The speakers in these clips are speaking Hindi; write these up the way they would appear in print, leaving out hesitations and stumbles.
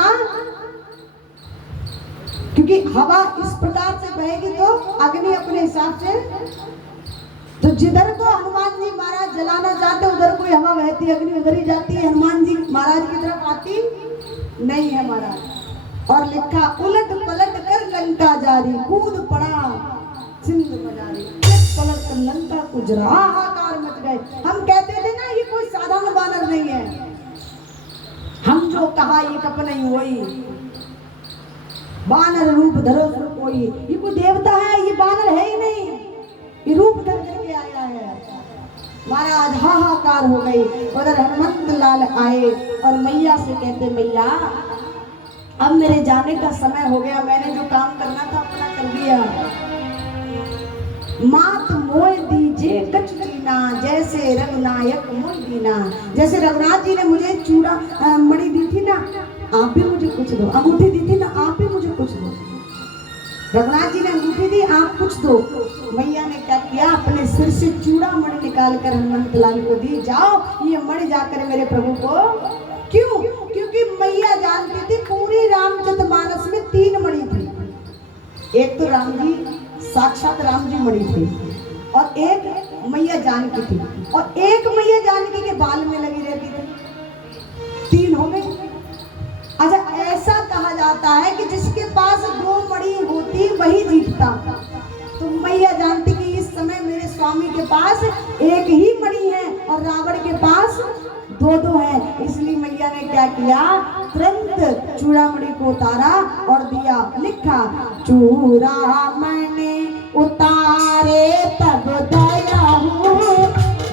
चलना, क्योंकि हवा इस प्रकार से बहेगी तो अग्नि अपने हिसाब से, तो जिधर को हनुमान जी महाराज जलाना चाहते उधर कोई हवा बहती, अग्नि उधर ही जाती है, हनुमान जी महाराज की तरफ आती नहीं है महाराज। और लिखा उलट पलट कर लंका जारी, कूद पड़ा सिंध मजारी, पलट कर लंका गुजरा, हाहाकार मच गए। हम कहते थे ना ये कोई साधारण बानर नहीं है, हम जो कहा ये कप नहीं हुई, बानर रूप धरो सो कोई, ये कोई देवता है, ये बानर है ही नहीं, ये रूप धर करके आया है। महाराज हाहाकार हो गई। उधर हनुमंत लाल आए और मैया से कहते, मैया अब मेरे जाने का समय हो गया, मैंने जो काम करना था अपना कर दिया, मात मोह दीजिए कछ दीना, जैसे रघुनायक मोह दीना। जैसे रघुनाथ जी ने मुझे चूड़ा मणि दी थी ना, आप भी मुझे कुछ दो, अंगूठी दी थी ना, आप भी मुझे कुछ दो। रघुनाथ जी ने अंगूठी दी, आप कुछ दो। मैया ने क्या किया, अपने सिर से चूड़ा मणि निकाल कर हनुमंत लाल को दी, जाओ ये मणि जाकर मेरे प्रभु को। क्यों? क्योंकि मैया जानती थी पूरी रामचरितमानस में 3 मणि थी, एक तो राम जी साक्षात राम जी मणि थी, और एक मैया जानकी थी, और एक मैया जानकी के बाल में लगी रहती थी, 3 हो गए। अच्छा, ऐसा कहा जाता है कि जिसके पास 2 मणि होती वही जीतता। तो मैया जानती कि इस समय मेरे स्वामी के पास एक ही मणि है और रावण के पास 2-2 है, इसलिए मैया ने क्या किया, तुरंत चूड़ामणि को उतारा और दिया। लिखा चूड़ामणि उतारे तब दया हो,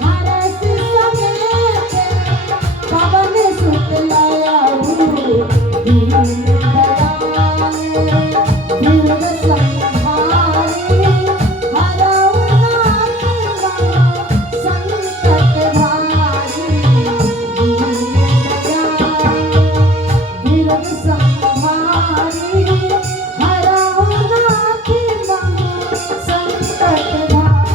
हरस समेत पवन सुत लया हो, दीन दयाल दीर्घ संहारी, हरऊ नाथ संकट भारी, दीन दयाल दीर्घ संहारी, हरऊ नाथ संकट भारी।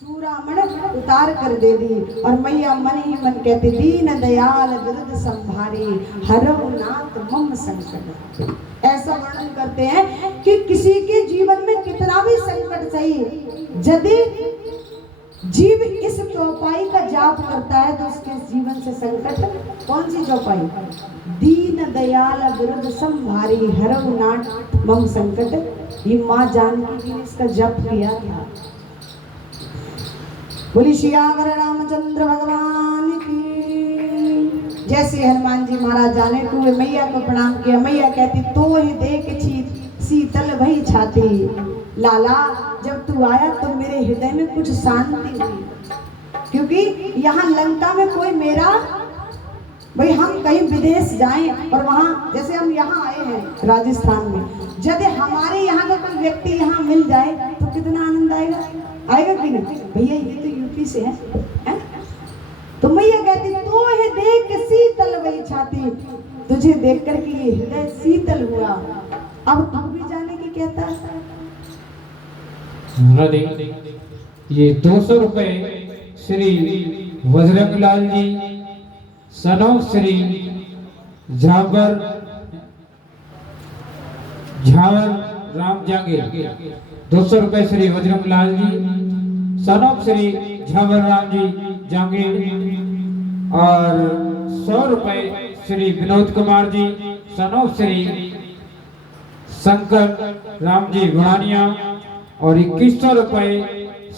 चूड़ामणि उतार कर दे दी, और मैया मन ही मन कहती, दीन दयाल विरुद्ध संभारी, हरऊ नाथ मम संकट। ऐसा वर्णन करते हैं कि किसी के जीवन में कितना भी संकट सही, यदि जीव इस चौपाई का जाप करता है तो उसके जीवन से संकट, कौन सी चौपाई, दीन दयाल विरुद्ध संभारी, हरऊ नाथ मम संकट, ये माँ जानकी जी ने इसका जप किया था। बोली श्यावर रामचंद्र भगवान की। जैसे हनुमान जी महाराज जाने को हुए, मैया को प्रणाम किया। मैया कहती, तो ही देख शीतल भई छाती, लाला जब तू आया तो मेरे हृदय में कुछ शांति हुई, क्योंकि यहाँ लंका में कोई मेरा, भाई हम कहीं विदेश जाएं और वहाँ, जैसे हम यहाँ आए हैं राजस्थान में, यदि हमारे यहाँ का कोई व्यक्ति यहाँ मिल जाए तो कितना आनंद आएगा, आएगा कि नहीं, भैया ये तो यूपी से है? तो मैया कहती, तो है देख शीतल भई छाती, तुझे देख कर के ये हृदय शीतल हुआ, अब तू भी जाने की कहता है। ये 200 रुपए श्री बजरंग लाल जी सनौ श्री झावर राम जांगीर, 200 रुपए श्री बजरंग लाल जी सनौ श्री झावर राम जी जांगीर, और 100 रुपए श्री विनोद कुमार जी सनौ श्री शंकर राम जी गुणानिया, और 2100 रुपए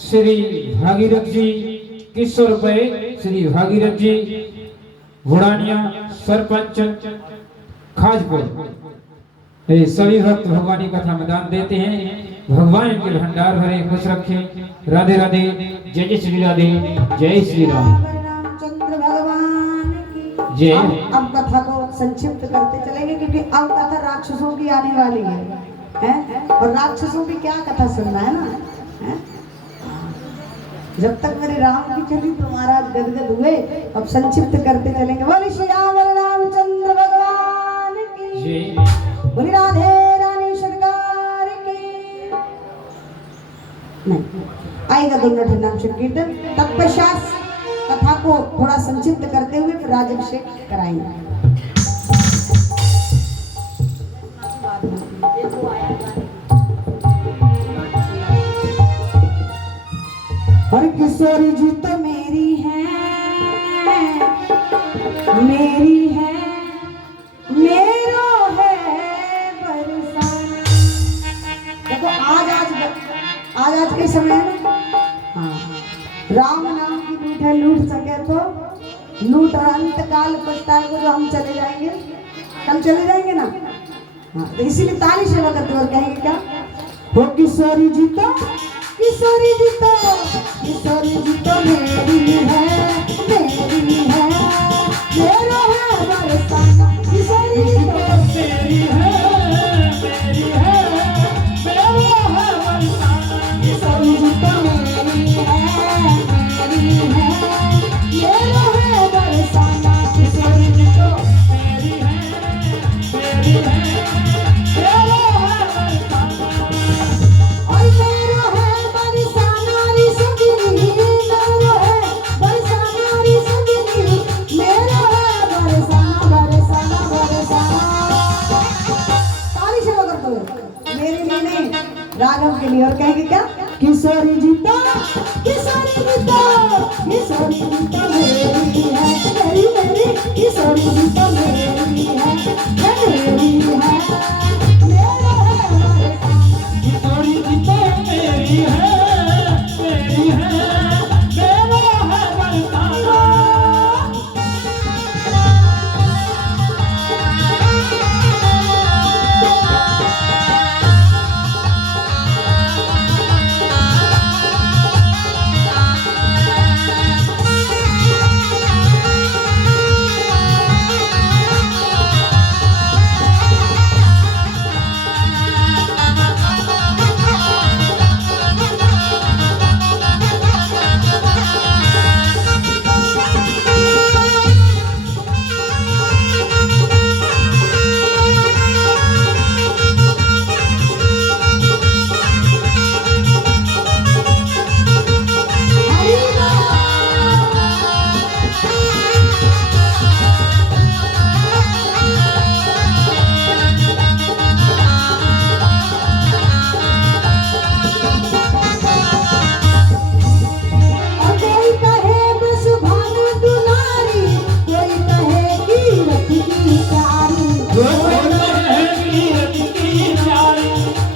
श्री भागीरथ जी, 2100 रुपए श्री भागीरथ जी गुणानिया सरपंच खाजपुर। ये सभी भक्त भगवान की कथा में दान देते हैं। भगवान के भंडार भरे खुश रखे। राधे राधे, जय जय श्री राधे, जय श्री राम। रामचंद्र भगवान की जय। अब कथा को संक्षिप्त करते चलेंगे, क्योंकि अब कथा राक्षसों की आने वाली है, और राक्षसों की क्या कथा सुनना है ना, है? जब तक मेरे राम की चली तो महाराज गदगद हुए। अब संक्षिप्त करते चलेंगे। बोले श्री रामचंद्र भगवान की जय। बोली राधे रानी सरकार की। नहीं आएगा दोनों नाम संकीर्तन, तत्पश्चात कथा को आपको थोड़ा संक्षिप्त करते हुए फिर राज्याभिषेक कराएंगे। और किशोरी जी तो मेरी है, मेरी है, मेरो है बरसाना। देखो आज के समय में हाँ, राम नाम की लूट है, लूट सके तो लूट, और अंत काल पछताएगा जो हम चले जाएंगे, हम चले जाएंगे ना। हाँ, तो इसीलिए ताली सेवा करते हुए कहेंगे क्या, वो किशोरी जी तो, किशोरी जी तो, किशोरी जी तो मेरी है, मेरी है, मेरो है बरसाना। किशोरी जी तो मेरी है, मेरी है, मेरा है बरसाना। किशोरी जी तो मेरी है, मेरी है, मेरो है बरसाना। किशोरी जी तो मेरी है, मेरी है, मेरा है बरसाना। और मेरो है बरसाना री सजनी, मेरो है बरसाना री सजनी, मेरो है बरसाना, बरसाना, बरसाना। ताली से बगर तो मेरे लिए नहीं, राघव के लिए। और कहेंगे क्या, किशोरी जी तो, किशोरी जी तो, किशोरी जी तो मेरी है, मेरी, मेरी, किशोरी जी तो मेरी है, मेरी है, मेरो है बरसाना। किशोरी जी तो मेरी है, मेरी है, मेरा है बरसाना। कोई कहे बस भानु दुलारी, कोई कहे कीरत की प्यारी, कोई कहे कीरत की प्यारी,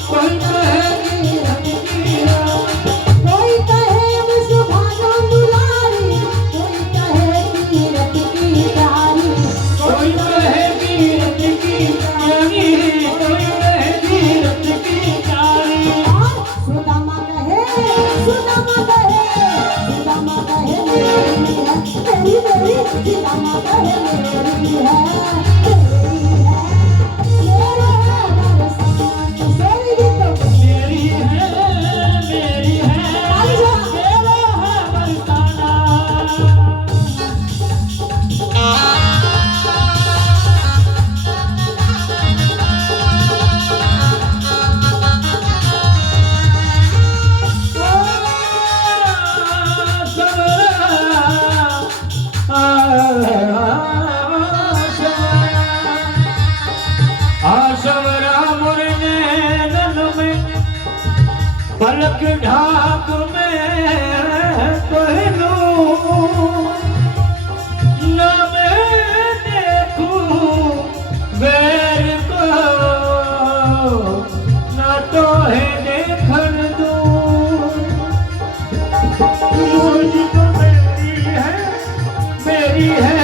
कोई कहे कीरत की प्यारी। कोई कहे बस भानु दुलारी, कोई कहे कीरत की प्यारी। कोई कहे कीरत की प्यारी, कोई कहे कीरत की प्यारी। और सुदामा कहे, सुदामा कहे, सुदामा कहे मेरी है, मेरी, मेरी, सुदामा कहे मेरी है, मेरी है, मेरो है बरसाना। किशोरी जी तो मेरी है, मेरी है, मेरा है बरसाना। आशवरा मुरने नन में पलक ढाक में पहलू न मैं देखूं बैर को न तो है देखन दूं। किशोरी तो मेरी है, मेरी है,